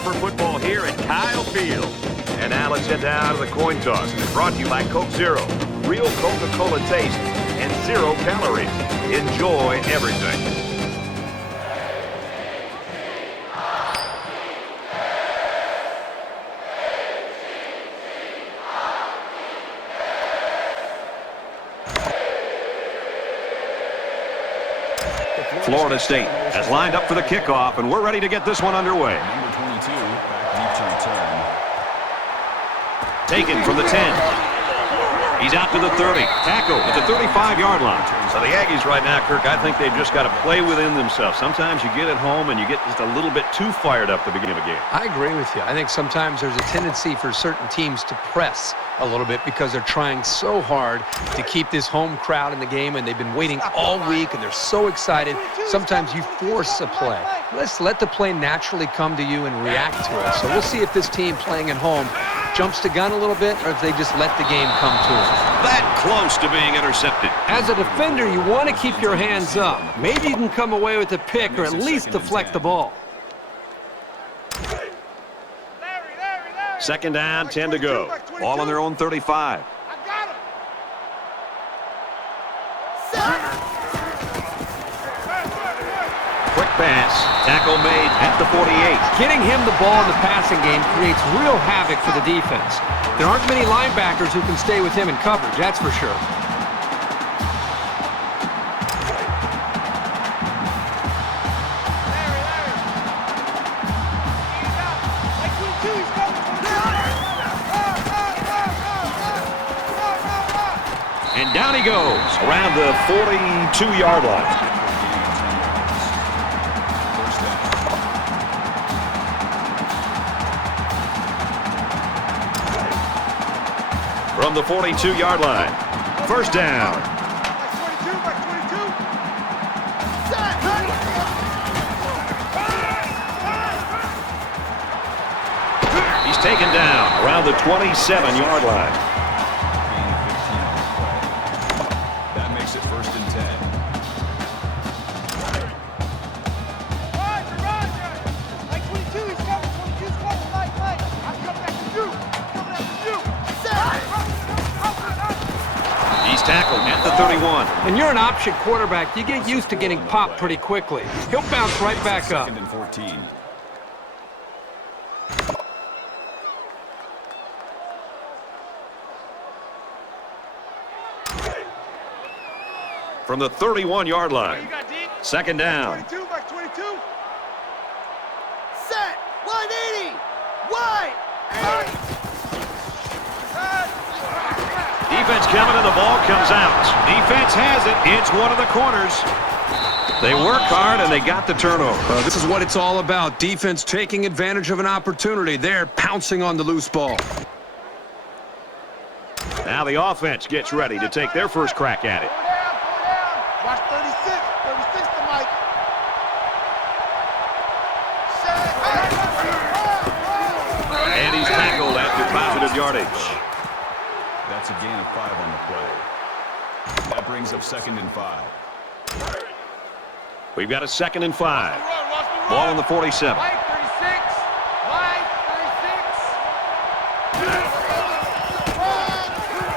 for football here at Kyle Field. And now let's head down to the coin toss. It's brought to you by Coke Zero. Real Coca-Cola taste and 0 calories. Enjoy everything. Florida State has lined up for the kickoff, and we're ready to get this one underway. Number 22, back deep to return. Taken from the 10. He's out to the 30. Tackle at the 35-yard line. So the Aggies right now, Kirk, I think they've just got to play within themselves. Sometimes you get at home and you get just a little bit too fired up at the beginning of a game. I agree with you. I think sometimes there's a tendency for certain teams to press a little bit because they're trying so hard to keep this home crowd in the game, and they've been waiting all week, and they're so excited. Sometimes you force a play. Let's let the play naturally come to you and react to it. So we'll see if this team playing at home jumps the gun a little bit or if they just let the game come to them. That close to being intercepted. As a defender, you want to keep your hands up. Maybe you can come away with a pick or at least deflect the ball. Second down, 10 to go. All on their own 35. Quick pass. Tackle made at the 48. Getting him the ball in the passing game creates real havoc for the defense. There aren't many linebackers who can stay with him in coverage, that's for sure. And down he goes around the 42-yard line. From the 42-yard line. First down. He's taken down around the 27-yard line. That makes it first and 10. He's tackled at the 31. When you're an option quarterback, you get used to getting popped pretty quickly. He'll bounce right back up. Second and 14. From the 31-yard line. Second down. 22, back 22. Set. 180. Wide. Defense coming and the ball comes out. Defense has it. It's one of the corners. They work hard and they got the turnover. This is what it's all about. Defense taking advantage of an opportunity. They're pouncing on the loose ball. Now the offense gets ready to take their first crack at it. Watch 36. 36 to Mike. And he's tackled after positive yardage. That's a gain of 5 on the play. That brings up second and 5. We've got a second and 5. Ball on the 47. Mike 36. Mike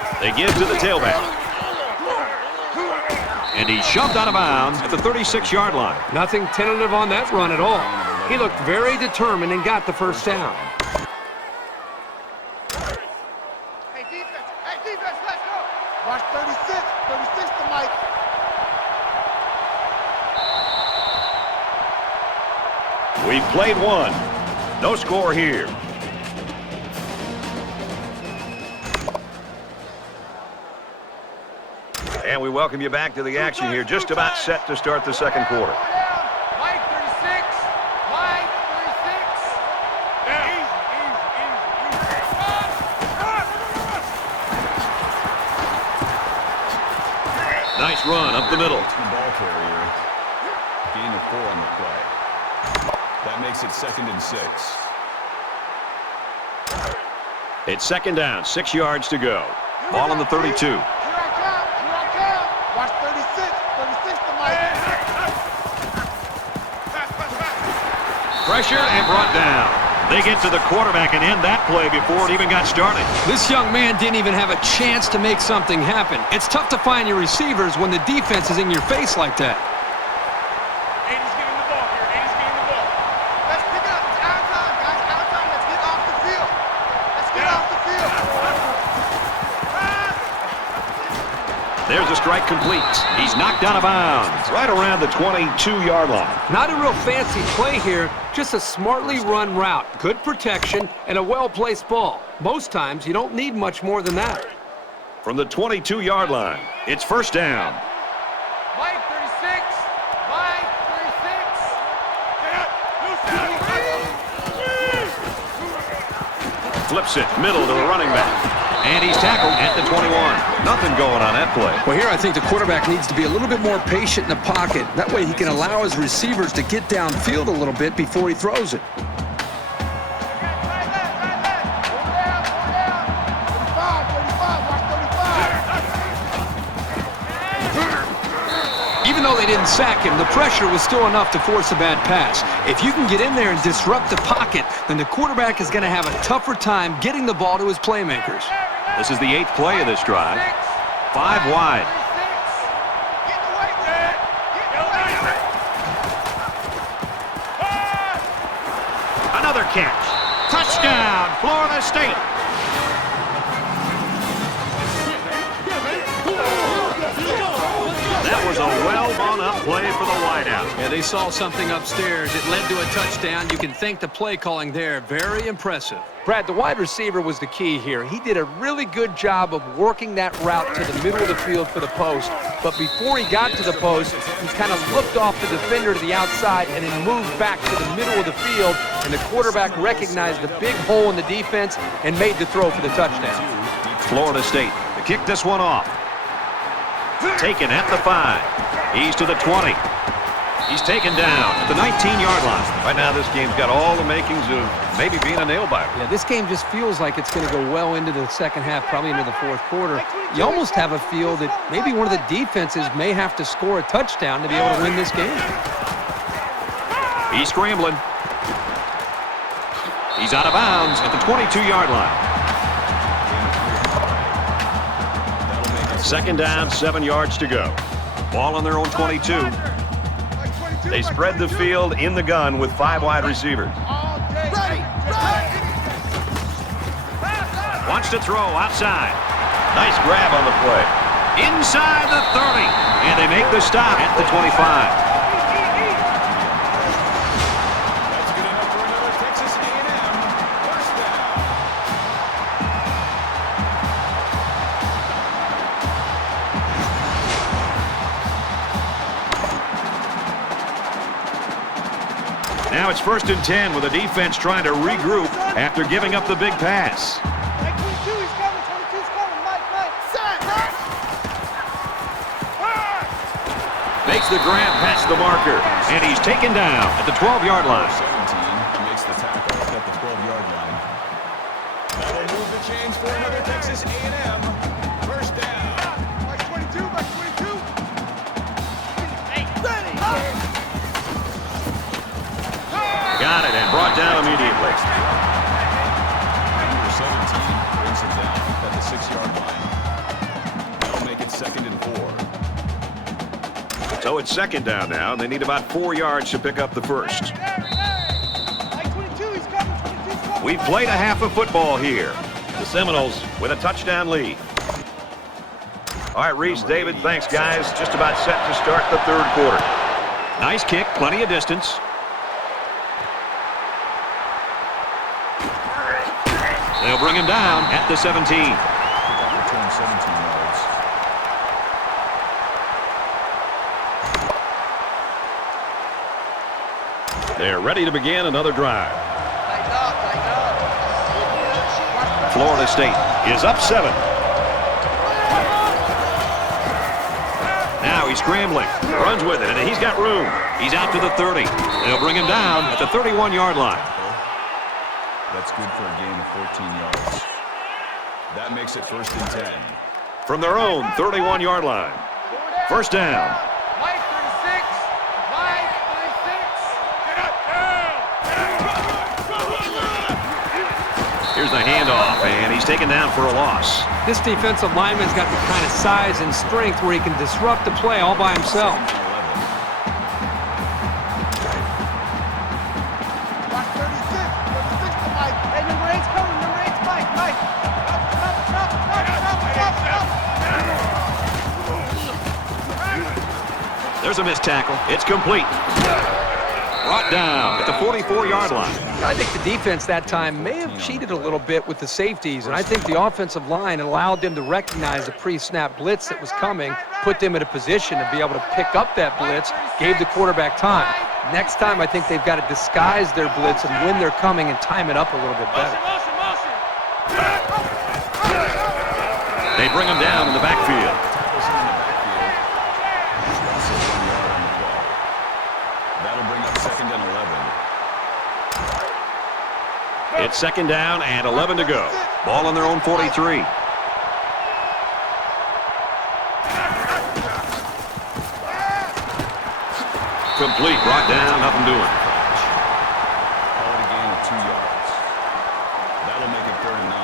36. They give to the tailback. And he's shoved out of bounds at the 36-yard line. Nothing tentative on that run at all. He looked very determined and got the first down. Hey, defense, let's go. Watch 36. 36 to Mike. We've played one. No score here. And we welcome you back to the action here. Just about set to start the second quarter. Mike 36. Mike 36. Nice run up the middle. The ball carrier. Gain of 4 on the play. That makes it second and 6. It's second down, 6 yards to go. Ball on the 32. Watch 36. 36 to Mike. Pressure and brought down. They get to the quarterback and end that play before it even got started. This young man didn't even have a chance to make something happen. It's tough to find your receivers when the defense is in your face like that. Aiden's getting the ball here. Aiden's getting the ball. Let's pick it up. It's our time, guys. Our time. Let's get off the field. Let's get off the field. There's a strike complete. He's knocked out of bounds right around the 22-yard line. Not a real fancy play here, just a smartly run route. Good protection and a well-placed ball. Most times, you don't need much more than that. From the 22-yard line, it's first down. Mike, 36. Mike, 36. Flips it, middle to the running back. And he's tackled at the 21. Nothing going on that play. Well, here I think the quarterback needs to be a little bit more patient in the pocket. That way he can allow his receivers to get downfield a little bit before he throws it. Even though they didn't sack him, the pressure was still enough to force a bad pass. If you can get in there and disrupt the pocket, then the quarterback is going to have a tougher time getting the ball to his playmakers. This is the 8th play of this drive. 5 wide. Another catch. Touchdown, Florida State. That was a well-run-up play for the wideout. Yeah, they saw something upstairs. It led to a touchdown. You can thank the play calling there. Very impressive. Brad, the wide receiver was the key here. He did a really good job of working that route to the middle of the field for the post. But before he got to the post, he kind of looked off the defender to the outside and then moved back to the middle of the field. And the quarterback recognized the big hole in the defense and made the throw for the touchdown. Florida State to kick this one off. Taken at the 5. He's to the 20. He's taken down at the 19-yard line. Right now, this game's got all the makings of maybe being a nail-biter. Yeah, this game just feels like it's going to go well into the second half, probably into the fourth quarter. You almost have a feel that maybe one of the defenses may have to score a touchdown to be able to win this game. He's scrambling. He's out of bounds at the 22-yard line. Second down, 7 yards to go. Ball on their own 22. They spread the field in the gun with 5 wide receivers. Wants to throw outside. Nice grab on the play. Inside the 30. And they make the stop at the 25. That's good enough for another Texas A&M first down. Now it's 1st and 10 with the defense trying to regroup after giving up the big pass. Mike, 22, he's coming. 22's coming. Mike. Set. Makes the grab past the marker, and he's taken down at the 12-yard line. 17 makes the tackle at the 12-yard line. That'll move the chains for another Texas A&M first down. Mike, 22. Mike, 22. Hey, ready. Got it, and brought down immediately. Number 17 brings him down at the 6-yard line. That'll make it 2nd and 4. So it's 2nd down now, and they need about 4 yards to pick up the first. Mike, 22, he's coming. 22's coming. We've played a half of football here. The Seminoles with a touchdown lead. All right, Reese, David, thanks, guys. Just about set to start the 3rd quarter. Nice kick, plenty of distance. They'll bring him down at the 17. Return 17 yards. They're ready to begin another drive. Florida State is up 7. Now he's scrambling, runs with it, and he's got room. He's out to the 30. They'll bring him down at the 31-yard line. That's good for a gain of 14 yards. That makes it 1st and 10. From their own 31-yard line. First down. Mike, 36. Mike, 36. Get up. Here's the handoff, and he's taken down for a loss. This defensive lineman's got the kind of size and strength where he can disrupt the play all by himself. Watch 36. 36 to Mike. Hey, number 8's coming. Number 8's Mike. Mike. Stop. There's a missed tackle. It's complete. Brought down at the 44-yard line. I think the defense that time may have cheated a little bit with the safeties, and I think the offensive line allowed them to recognize the pre-snap blitz that was coming, put them in a position to be able to pick up that blitz, gave the quarterback time. Next time, I think they've got to disguise their blitz and when they're coming and time it up a little bit better. They bring him down in the backfield. That'll bring up 2nd and 11. It's 2nd down and 11 to go. Ball on their own 43. Complete, brought down, nothing doing. Call it a gain of 2 yards. That'll make it 3rd and 9.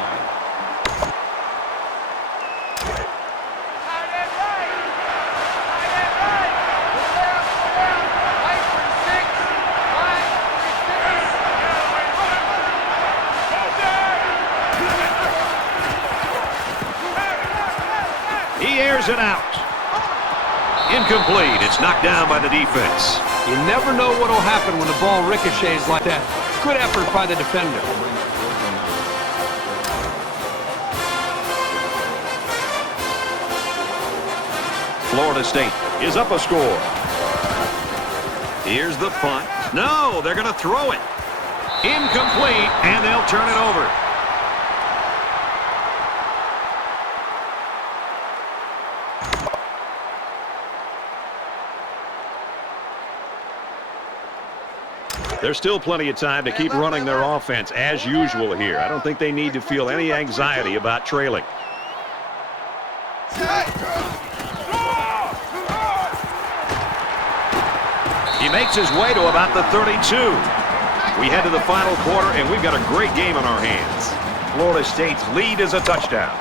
He airs it out. Incomplete. It's knocked down by the defense. You never know what will happen when the ball ricochets like that. Good effort by the defender. Florida State is up a score. Here's the punt. No, they're going to throw it. Incomplete, and they'll turn it over. There's still plenty of time to keep running their offense as usual here. I don't think they need to feel any anxiety about trailing. He makes his way to about the 32. We head to the final quarter, and we've got a great game on our hands. Florida State's lead is a touchdown.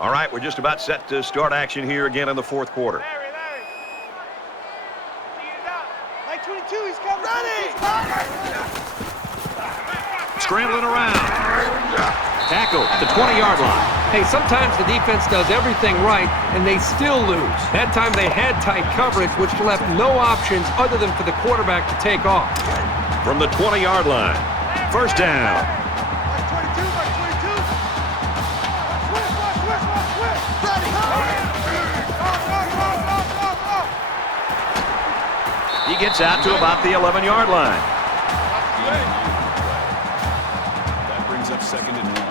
All right, we're just about set to start action here again in the 4th quarter. Scrambling around. Tackle at the 20-yard line. Hey, sometimes the defense does everything right, and they still lose. That time they had tight coverage, which left no options other than for the quarterback to take off. From the 20-yard line. 1st down. He gets out to about the 11-yard line. That brings up 2nd and 1.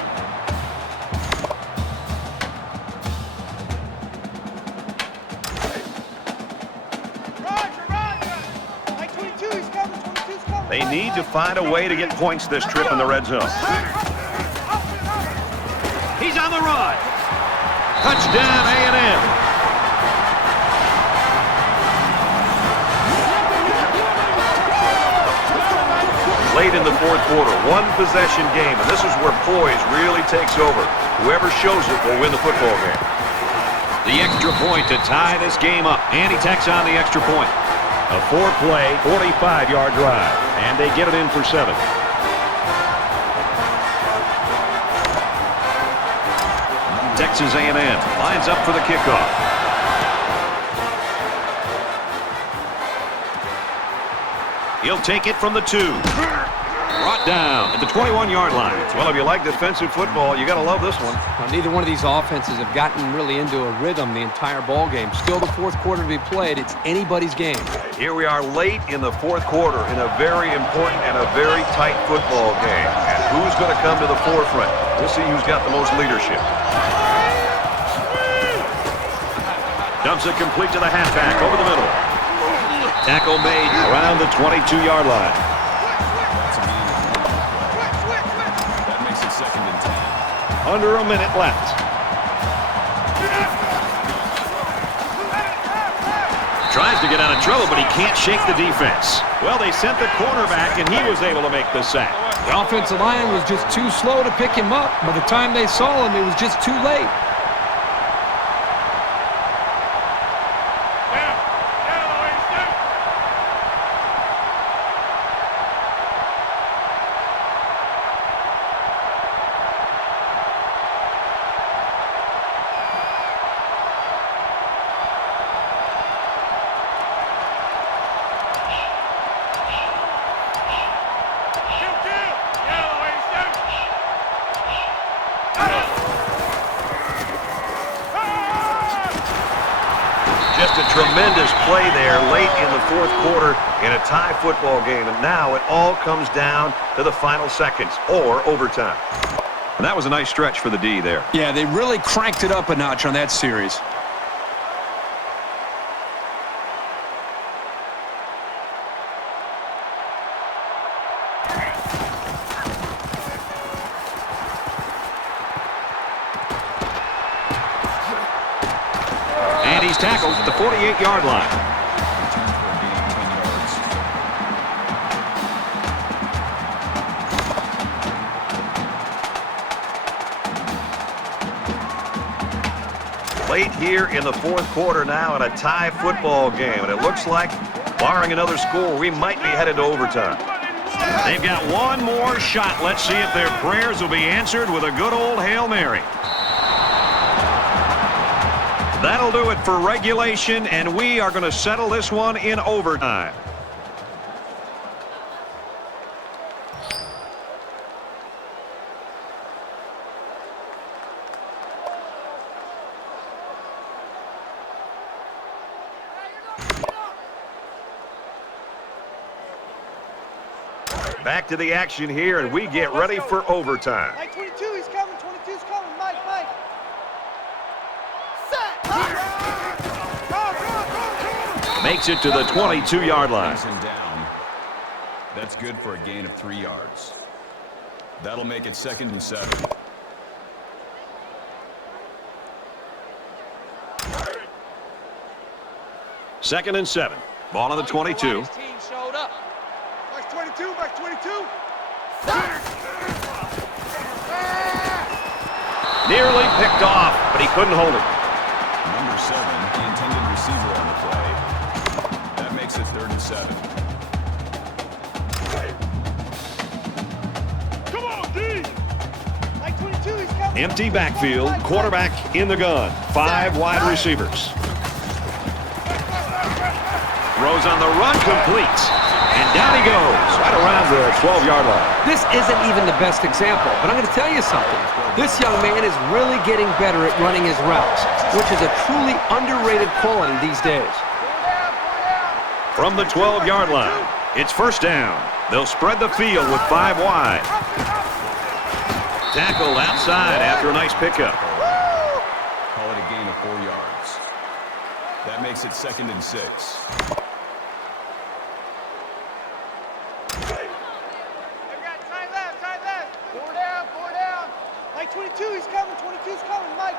They need to find a way to get points this trip in the red zone. He's on the run. Touchdown, A&M. Late in the 4th quarter, 1-possession game, and this is where poise really takes over. Whoever shows it will win the football game. The extra point to tie this game up, and he tacks on the extra point. A 4-play, 45-yard drive, and they get it in for 7. Texas A&M lines up for the kickoff. He'll take it from the 2. Brought down at the 21-yard line. Well, if you like defensive football, you got to love this one. Well, neither one of these offenses have gotten really into a rhythm the entire ball game. Still the 4th quarter to be played. It's anybody's game. Here we are late in the 4th quarter in a very important and a very tight football game. And who's going to come to the forefront? We'll see who's got the most leadership. Dumps it complete to the halfback over the middle. Tackle made around the 22-yard line. That makes it 2nd and 10. Under a minute left. Tries to get out of trouble, but he can't shake the defense. Well, they sent the cornerback, and he was able to make the sack. The offensive line was just too slow to pick him up. By the time they saw him, it was just too late. Just a tremendous play there late in the fourth quarter in a tie football game. And now it all comes down to the final seconds or overtime. And that was a nice stretch for the D there. Yeah, they really cranked it up a notch on that series. And he's tackled at the 48-yard line. Late here in the fourth quarter now in a tie football game. And it looks like, barring another score, we might be headed to overtime. They've got one more shot. Let's see if their prayers will be answered with a good old Hail Mary. That'll do it for regulation, and we are going to settle this one in overtime. Back to the action here, and we get ready for overtime. Mike 22, he's coming. 22's coming. Mike. Makes it to the 22-yard line. Down. That's good for a gain of 3 yards. That'll make it 2nd and 7. Second and 7. Ball on the 22. Mike 22. Mike 22. Nearly picked off, but he couldn't hold it. Number 7, the intended receiver on the play. That makes it 3rd and 7. Come on, D. Mike 22, he's coming. Empty backfield, quarterback in the gun. 5 wide receivers. Throws on the run, complete. And down he goes, right around the 12-yard line. This isn't even the best example, but I'm going to tell you something. This young man is really getting better at running his routes, which is a truly underrated quality these days. From the 12-yard line, it's first down. They'll spread the field with 5 wide. Tackled outside after a nice pickup. Call it a gain of 4 yards. That makes it 2nd and 6. Four down. Mike 22, he's coming. 22's coming. Mike.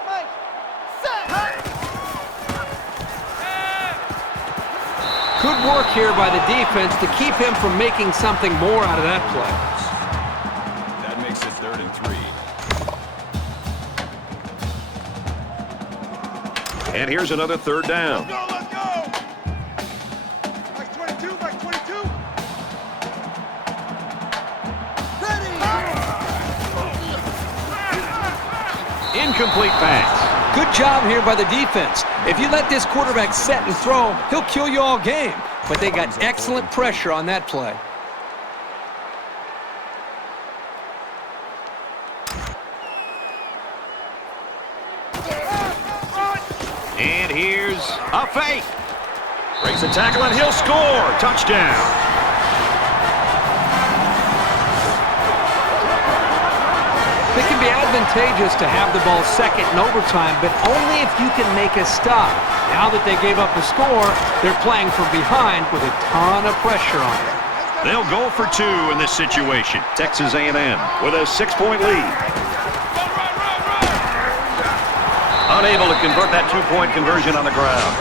Good work here by the defense to keep him from making something more out of that play. That makes it 3rd and 3. And here's another third down. Let's go. Mike 22. Incomplete pass. Good job here by the defense. If you let this quarterback set and throw, he'll kill you all game. But they got excellent pressure on that play. And here's a fake. Breaks the tackle and he'll score. Touchdown. It can be advantageous to have the ball second in overtime, but only if you can make a stop. Now that they gave up the score, they're playing from behind with a ton of pressure on them. They'll go for 2 in this situation. Texas A&M with a 6-point lead. Unable to convert that 2-point conversion on the ground.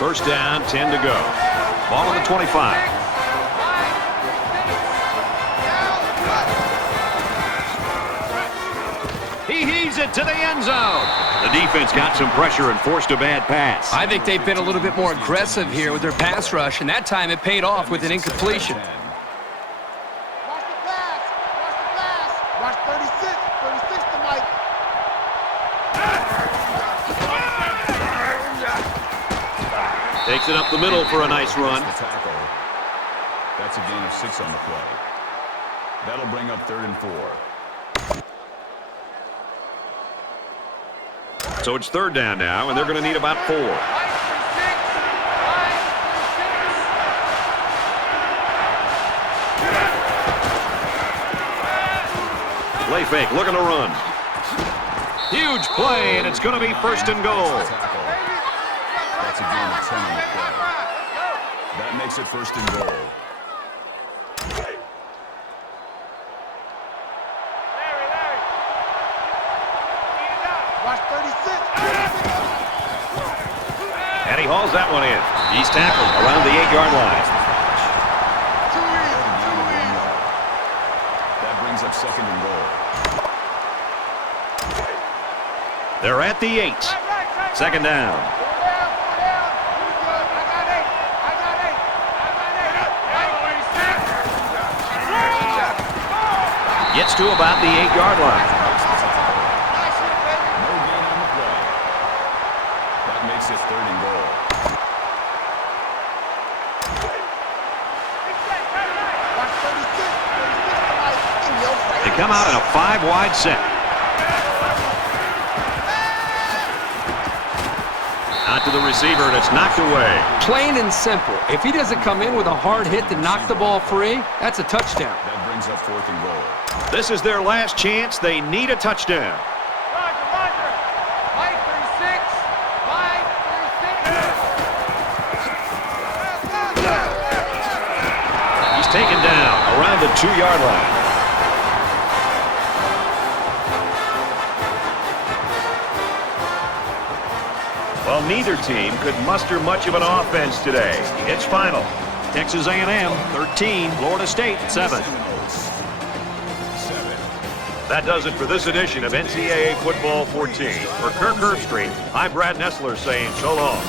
First down, 10 to go. Ball on the 25. He heaves it to the end zone. The defense got some pressure and forced a bad pass. I think they've been a little bit more aggressive here with their pass rush, and that time it paid off with an incompletion. Watch the pass. Watch the pass. Watch 36. 36 to Mike. Takes it up the middle for a nice run. The tackle. That's a gain of 6 on the play. That'll bring up 3rd and 4. So it's 3rd down now, and they're going to need about 4. Play fake, looking to run. Huge play, and it's going to be 1st and goal. That's a gain of 10 on the play. That makes it 1st and goal. Watch 36. And he hauls that one in. He's tackled around the 8-yard line. Too easy. Too easy. That brings up 2nd and goal. They're at the 8. 2nd down. Gets to about the 8-yard line. No gain on the play. That makes it 3rd and goal. Watch 36. 36 to Mike. In your face. They come out in a 5-wide set. Out to the receiver, and it's knocked away. Plain and simple. If he doesn't come in with a hard hit to knock the ball free, that's a touchdown. That brings up 4th and goal. This is their last chance. They need a touchdown. Roger. Mike 36. Mike 36. He's taken down around the 2-yard line. Well, neither team could muster much of an offense today. It's final. Texas A&M 13, Florida State 7. That does it for this edition of NCAA Football 14. For Kirk Herbstreit, I'm Brad Nessler saying so long.